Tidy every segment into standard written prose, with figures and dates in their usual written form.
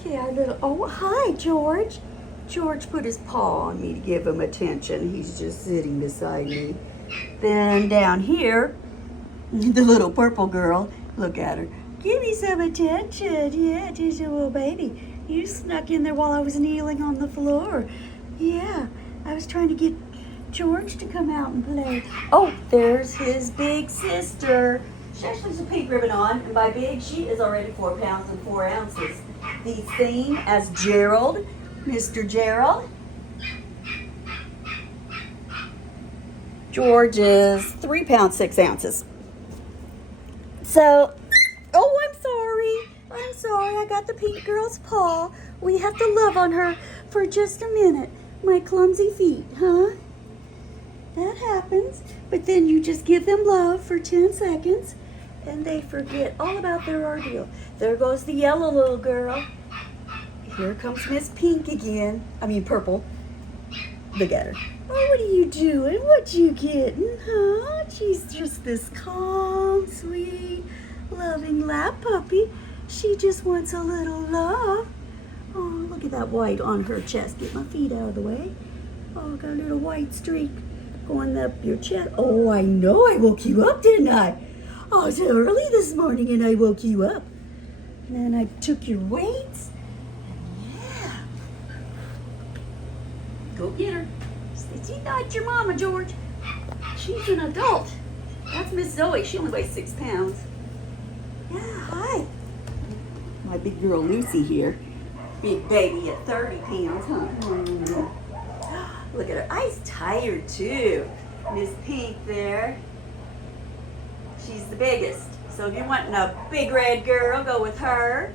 Okay, our little, oh, hi, George. George put his paw on me to give him attention. He's just sitting beside me. Then down here, the little purple girl, look at her. Give me some attention. Yeah, just a little baby. You snuck in there while I was kneeling on the floor. Yeah, I was trying to get George to come out and play. Oh, there's his big sister. She actually has a pink ribbon on, and by big, she is already 4 pounds and 4 ounces. The same as Gerald, Mr. Gerald. George is 3 pounds 6 ounces. So, oh, I'm sorry. I got the pink girl's paw. We have to love on her for just a minute. My clumsy feet, huh? That happens. But then you just give them love for 10 seconds and they forget all about their ordeal. There goes the yellow little girl. Here comes Miss Pink again. I mean purple. Look at her. Oh, what are you doing? What you getting, huh? She's just this calm, sweet, loving lap puppy. She just wants a little love. Oh, look at that white on her chest. Get my feet out of the way. Oh, got a little white streak going up your chest. Oh, I know I woke you up, didn't I? Oh, it's early this morning and I woke you up. And then I took your weights. Yeah. Go get her. She's not your mama, George. She's an adult. That's Miss Zoe. She only weighs 6 pounds. Yeah, hi. My big girl Lucy here. Big baby at 30 pounds, huh? Look at her. I's tired too. Miss Pink there. She's the biggest. So if you're wanting a big red girl, go with her.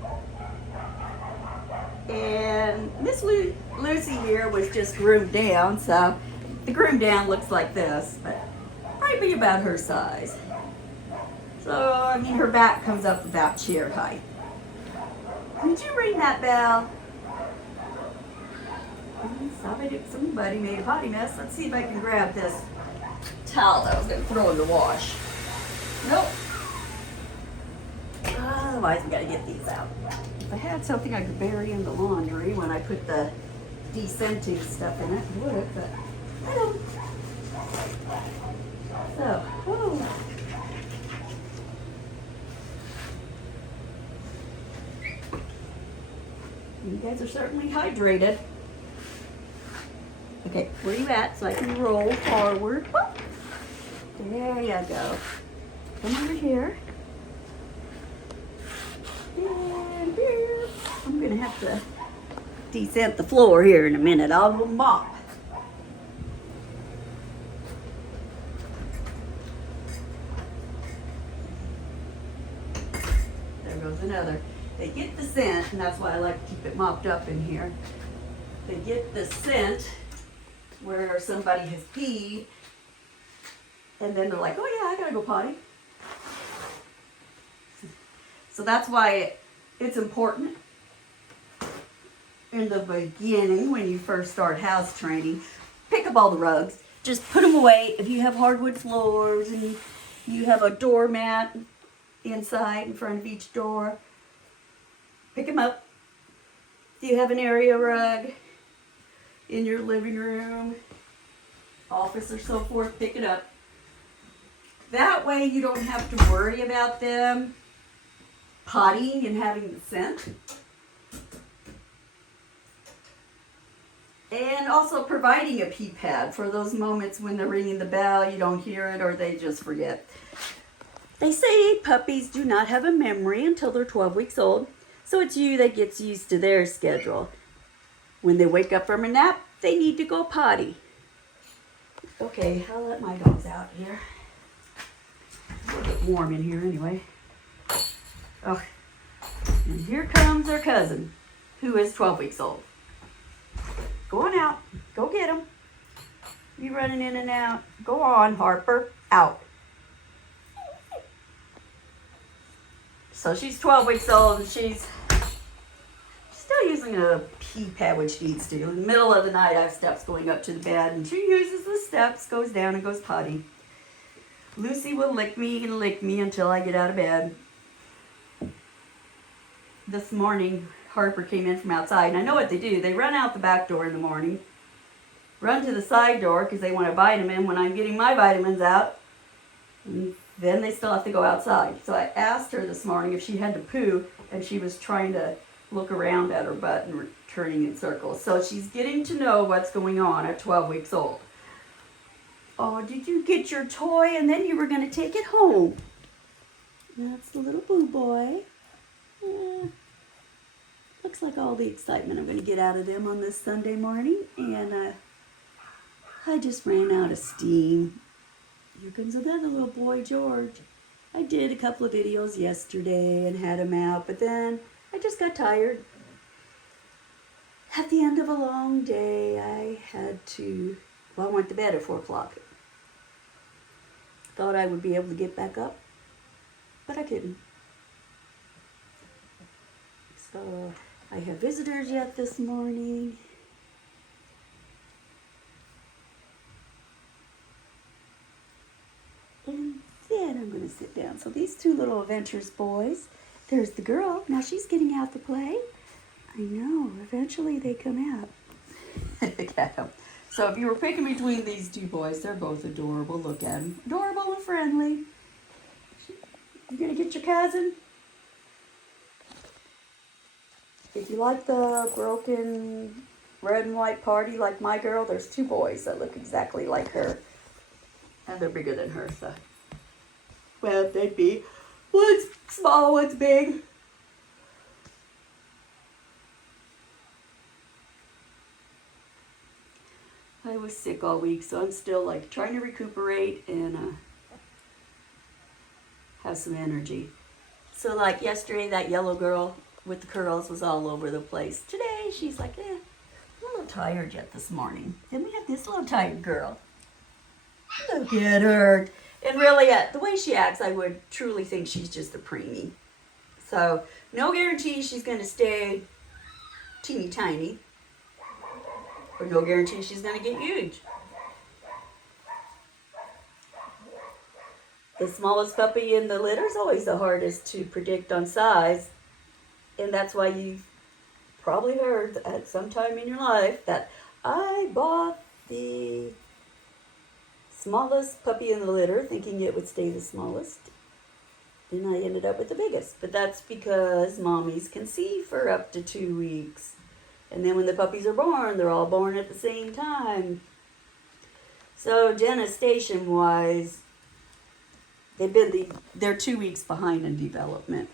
And Miss Lucy here was just groomed down, so the groomed down looks like this, but might be about her size. So, I mean, her back comes up about chair height. Did you ring that bell? Somebody made a potty mess. Let's see if I can grab this towel that I was going to throw in the wash. Nope. Otherwise, we got to get these out. If I had something I could bury in the laundry when I put the descenting stuff in it, I would have, but I don't. So, whoa. You guys are certainly hydrated. Okay, where you at so I can roll forward? Whoop. There you go. Come over here. And here. I'm going to have to descent the floor here in a minute. I'll go mop. There goes another. They get the scent, and that's why I like to keep it mopped up in here. They get the scent where somebody has peed, and then they're like, oh yeah, I gotta go potty. So that's why it's important in the beginning when you first start house training. Pick up all the rugs. Just put them away. If you have hardwood floors and you have a doormat inside in front of each door, pick them up. If you have an area rug in your living room, office, or so forth, pick it up. That way you don't have to worry about them pottying and having the scent. And also providing a pee pad for those moments when they're ringing the bell, you don't hear it, or they just forget. They say puppies do not have a memory until they're 12 weeks old, so it's you that gets used to their schedule. When they wake up from a nap, they need to go potty. Okay, I'll let my dogs out here. It's a little bit warm in here anyway. Oh, and here comes our cousin, who is 12 weeks old. Go on out. Go get him. You running in and out. Go on, Harper. Out. So she's 12 weeks old, and she's still using a pee pad when she needs to. In the middle of the night, I have steps going up to the bed, and she uses the steps, goes down, and goes potty. Lucy will lick me until I get out of bed. This morning, Harper came in from outside. And I know what they do. They run out the back door in the morning, run to the side door because they want a vitamin when I'm getting my vitamins out. And then they still have to go outside. So I asked her this morning if she had to poo, and she was trying to look around at her butt and turning in circles. So she's getting to know what's going on at 12 weeks old. Oh, did you get your toy and then you were going to take it home? That's the little boo boy. Looks like all the excitement I'm going to get out of them on this Sunday morning. And I just ran out of steam. Here comes another little boy, George. I did a couple of videos yesterday and had him out, but then I just got tired. At the end of a long day, I went to bed at 4 o'clock. Thought I would be able to get back up, but I couldn't. So I have visitors yet this morning. And then I'm going to sit down. So these two little adventurous boys, there's the girl. Now she's getting out to play. I know, eventually they come out. Look at them. So if you were picking between these two boys, they're both adorable. Look at them. Adorable and friendly. You going to get your cousin? If you like the broken red and white party like my girl, there's two boys that look exactly like her. And they're bigger than her, so. Well, they'd be. One's small, one's big. I was sick all week, so I'm still like trying to recuperate and have some energy. So like yesterday, that yellow girl with the curls was all over the place. Today, she's like, I'm a little tired yet this morning. Then we have this little tired girl. Look at her. And really, the way she acts, I would truly think she's just a preemie. So, no guarantee she's going to stay teeny tiny. Or no guarantee she's going to get huge. The smallest puppy in the litter is always the hardest to predict on size. And that's why you've probably heard at some time in your life that I bought the smallest puppy in the litter, thinking it would stay the smallest. And I ended up with the biggest. But that's because mommies conceive for up to 2 weeks. And then when the puppies are born, they're all born at the same time. So gestation-wise, they're 2 weeks behind in development.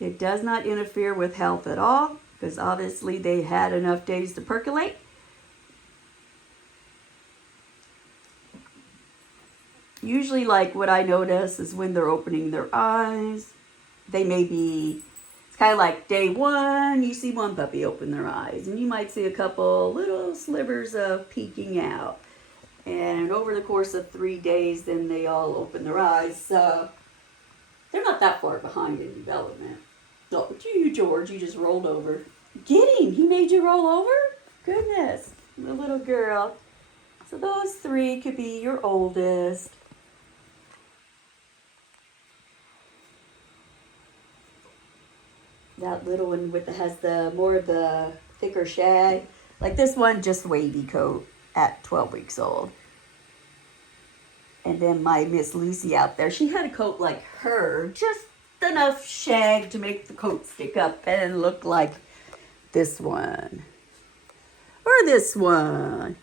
It does not interfere with health at all, because obviously they had enough days to percolate. Usually, like what I notice is when they're opening their eyes, they may be, it's kind of like day one, you see one puppy open their eyes, and you might see a couple little slivers of peeking out. And over the course of 3 days, then they all open their eyes. So they're not that far behind in development. Oh, you, George, you just rolled over. Get him! He made you roll over? Goodness, the little girl. So those 3 could be your oldest. That little one has the more of the thicker shag. Like this one, just wavy coat at 12 weeks old. And then my Miss Lucy out there, she had a coat like her, just enough shag to make the coat stick up and look like this one. Or this one.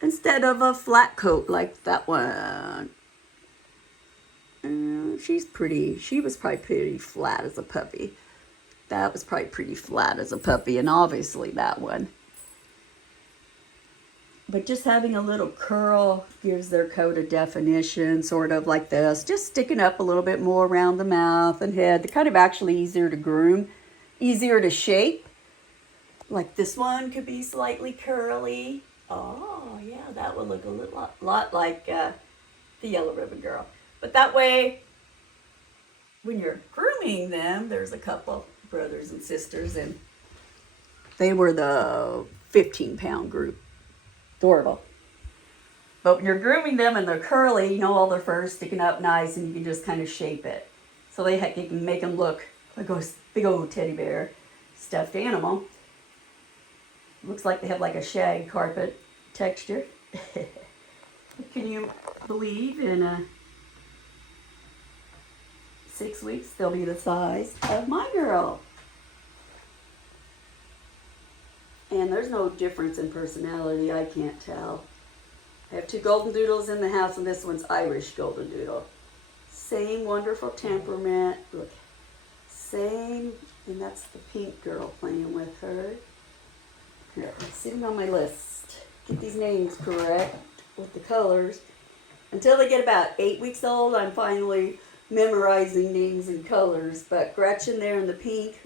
Instead of a flat coat like that one. She's pretty. She was probably pretty flat as a puppy. That was probably pretty flat as a puppy, and obviously that one. But just having a little curl gives their coat a definition, sort of like this. Just sticking up a little bit more around the mouth and head. They're kind of actually easier to groom, easier to shape. Like this one could be slightly curly. Oh, yeah, that would look a lot like the yellow ribbon girl. But that way, when you're grooming them, there's a couple brothers and sisters, and they were the 15-pound group. Adorable. But when you're grooming them and they're curly, you know, all their fur sticking up nice, and you can just kind of shape it. so they can make them look like a big old teddy bear stuffed animal. Looks like they have like a shag carpet texture. Can you believe in 6 weeks they'll be the size of my girl? And there's no difference in personality, I can't tell. I have 2 golden doodles in the house, and this one's Irish golden doodle. Same wonderful temperament. Look, same, and that's the pink girl playing with her. Here, sitting on my list. Get these names correct with the colors. Until they get about 8 weeks old, I'm finally memorizing names and colors. But Gretchen there in the pink.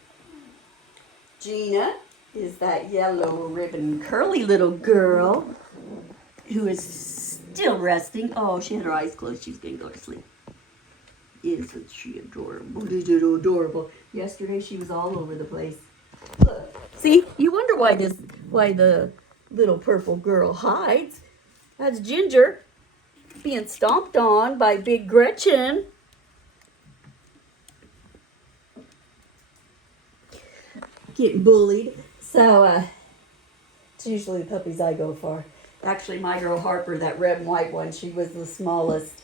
Gina is that yellow ribbon curly little girl who is still resting. Oh, she had her eyes closed. She's going to go to sleep. Isn't she adorable? Adorable. Yesterday she was all over the place. Look. See, you wonder why the little purple girl hides. That's Ginger being stomped on by Big Gretchen. Getting bullied. So, it's usually the puppies I go for. Actually, my girl Harper, that red and white one, she was the smallest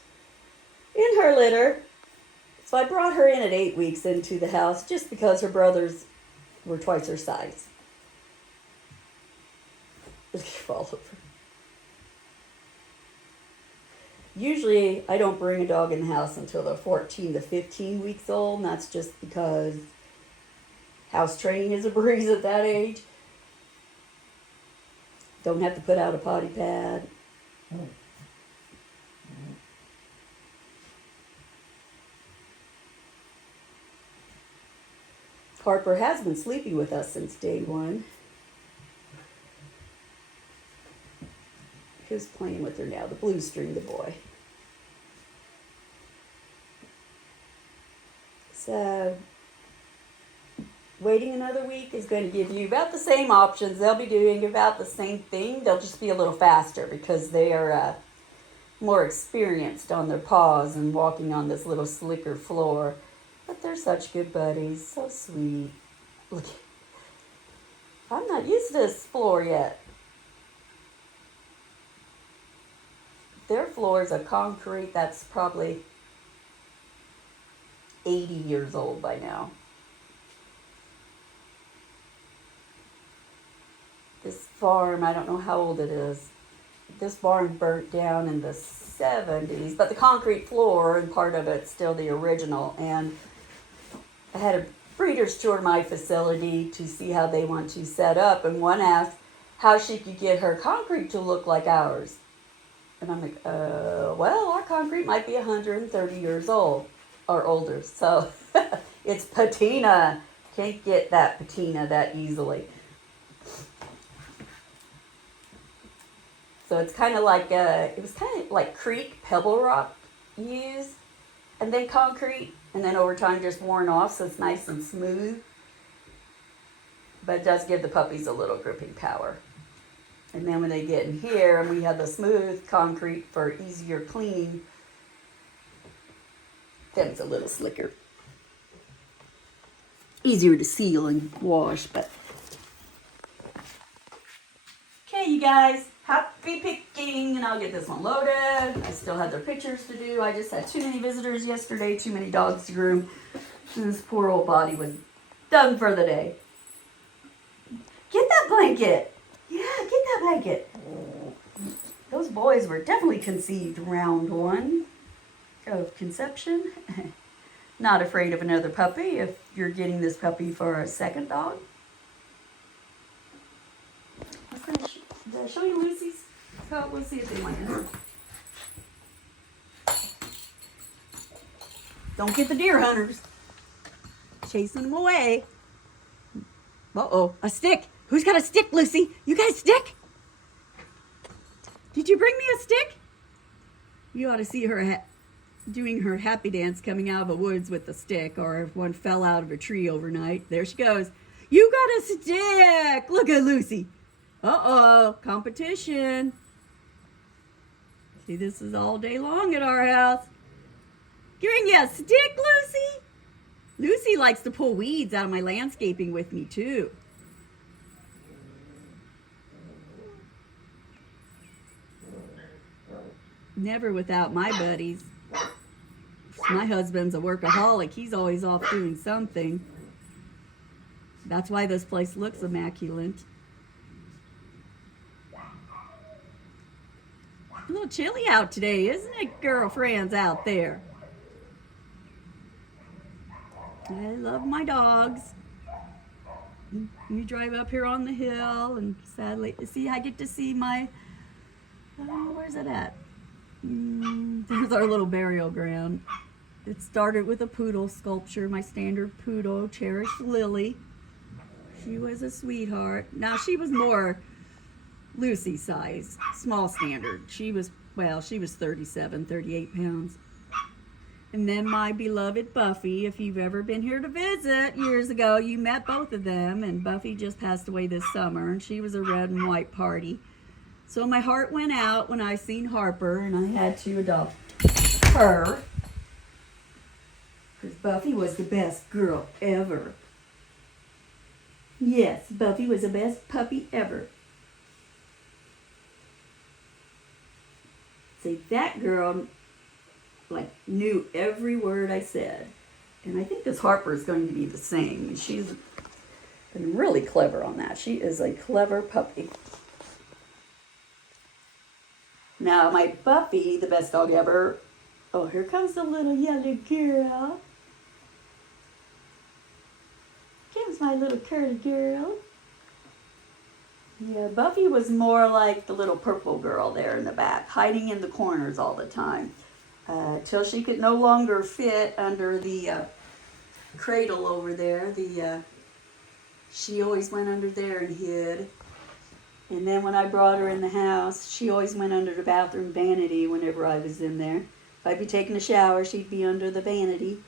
in her litter. So I brought her in at 8 weeks into the house just because her brothers were twice her size. Fall over. Usually, I don't bring a dog in the house until they're 14 to 15 weeks old, and that's just because house training is a breeze at that age. Don't have to put out a potty pad. Harper has been sleeping with us since day one. Who's playing with her now? The blue string, the boy. So, waiting another week is going to give you about the same options. They'll be doing about the same thing. They'll just be a little faster because they are more experienced on their paws and walking on this little slicker floor. But they're such good buddies. So sweet. Look, I'm not used to this floor yet. Their floor is a concrete that's probably 80 years old by now. This farm, I don't know how old it is. This barn burnt down in the 70s, but the concrete floor and part of it's still the original. And I had a breeder's tour my facility to see how they want to set up, and one asked how she could get her concrete to look like ours. And I'm like, well, our concrete might be 130 years old or older. So it's patina. Can't get that patina that easily. So it's kind of like, it was kind of like creek pebble rock used, and then concrete, and then over time just worn off, so it's nice and smooth. But it does give the puppies a little gripping power. And then when they get in here, and we have the smooth concrete for easier cleaning, then it's a little slicker. Easier to seal and wash, but. Okay, you guys, happy picking, and I'll get this one loaded. I still have their pictures to do. I just had too many visitors yesterday, too many dogs to groom, and this poor old body was done for the day. Get that blanket. Yeah, get that blanket. Those boys were definitely conceived round one of conception. Not afraid of another puppy if you're getting this puppy for a second dog. Did I show you Lucy's? So we'll see if they want it. Don't get the deer hunters. Chasing them away. Uh-oh, a stick. Who's got a stick, Lucy? You got a stick? Did you bring me a stick? You ought to see her doing her happy dance coming out of the woods with the stick, or if one fell out of a tree overnight. There she goes. You got a stick. Look at Lucy. Uh-oh, competition. See, this is all day long at our house. Bring you a stick, Lucy? Lucy likes to pull weeds out of my landscaping with me too. Never without my buddies. My husband's a workaholic. He's always off doing something. That's why this place looks immaculate. A little chilly out today, isn't it, girlfriends out there? I love my dogs. You drive up here on the hill, and sadly, see, I get to see my, where's it at? There's our little burial ground. It started with a poodle sculpture, my standard poodle, cherished Lily. She was a sweetheart. Now, she was more Lucy size, small standard. She was 37, 38 pounds. And then my beloved Buffy, if you've ever been here to visit years ago, you met both of them, and Buffy just passed away this summer, and she was a red and white party. So my heart went out when I seen Harper, and I had to adopt her, because Buffy was the best girl ever. Yes, Buffy was the best puppy ever. See, that girl knew every word I said. And I think this Harper is going to be the same. She's been really clever on that. She is a clever puppy. Now, my Buffy, the best dog ever. Oh, here comes the little yellow girl. Here's my little curly girl. Yeah, Buffy was more like the little purple girl there in the back, hiding in the corners all the time. Till she could no longer fit under the cradle over there. She always went under there and hid. And then when I brought her in the house, she always went under the bathroom vanity whenever I was in there. If I'd be taking a shower, she'd be under the vanity.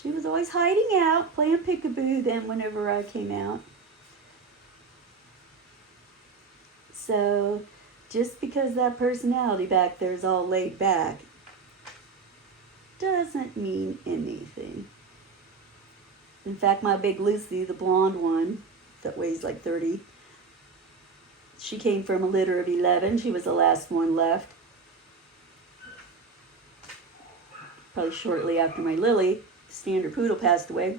She was always hiding out, playing peekaboo then whenever I came out. So, just because that personality back there is all laid back, doesn't mean anything. In fact, my big Lucy, the blonde one, that weighs like 30, she came from a litter of 11. She was the last one left. Probably shortly after my Lily, standard poodle, passed away.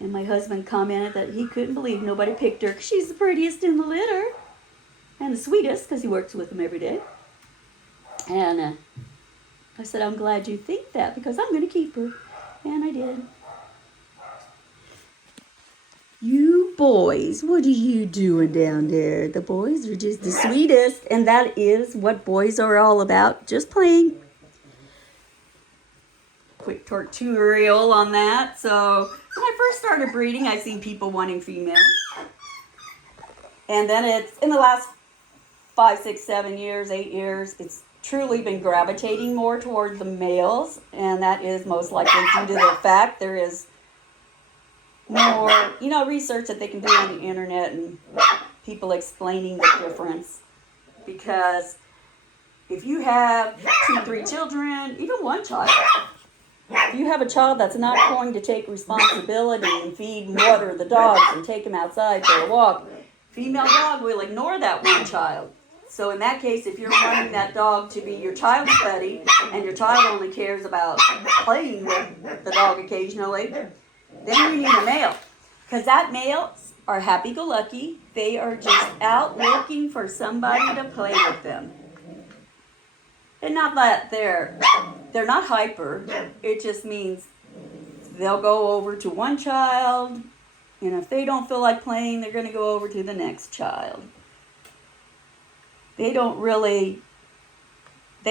And my husband commented that he couldn't believe nobody picked her because she's the prettiest in the litter. And the sweetest, because he works with them every day. And I said, I'm glad you think that, because I'm going to keep her. And I did. You boys, what are you doing down there? The boys are just the sweetest. And that is what boys are all about. Just playing. Quick tutorial on that. So when I first started breeding, I seen people wanting females. And then it's in the last 5, 6, 7 years, 8 years, it's truly been gravitating more toward the males, and that is most likely due to the fact there is more, research that they can do on the internet and people explaining the difference. Because if you have 2, 3 children, even one child, if you have a child that's not going to take responsibility and feed and water the dogs and take them outside for a walk, female dog will ignore that one child. So in that case, if you're wanting that dog to be your child's buddy and your child only cares about playing with the dog occasionally, then you need a male. Because that males are happy-go-lucky. They are just out looking for somebody to play with them. And not that they're not hyper. It just means they'll go over to one child, and if they don't feel like playing, they're going to go over to the next child. They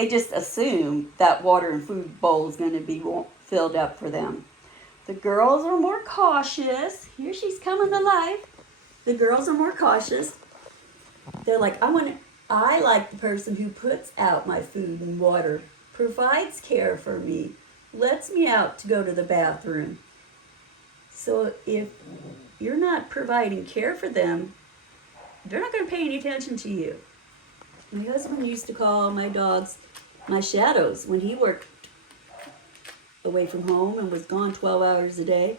just assume that water and food bowl is going to be filled up for them. The girls are more cautious. Here she's coming to life. The girls are more cautious. They're like, I like the person who puts out my food and water, provides care for me, lets me out to go to the bathroom. So if you're not providing care for them, they're not going to pay any attention to you. My husband used to call my dogs my shadows when he worked away from home and was gone 12 hours a day.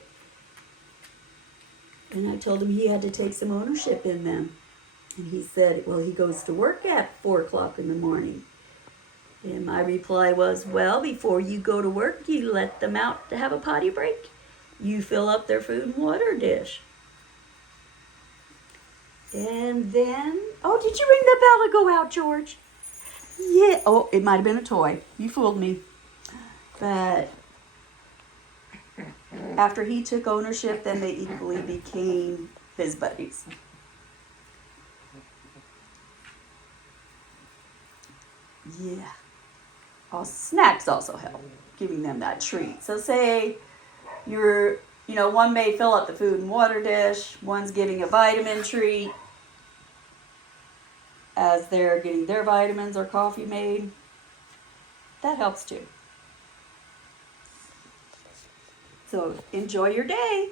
And I told him he had to take some ownership in them. And he said, well, he goes to work at 4 o'clock in the morning. And my reply was, well, before you go to work, you let them out to have a potty break. You fill up their food and water dish. And then, oh, did you ring the bell to go out, George? Yeah. Oh, it might have been a toy. You fooled me. But after he took ownership, then they equally became his buddies. Yeah. Snacks also help, giving them that treat. So say one may fill up the food and water dish, one's giving a vitamin treat as they're getting their vitamins or coffee made. That helps too. So enjoy your day.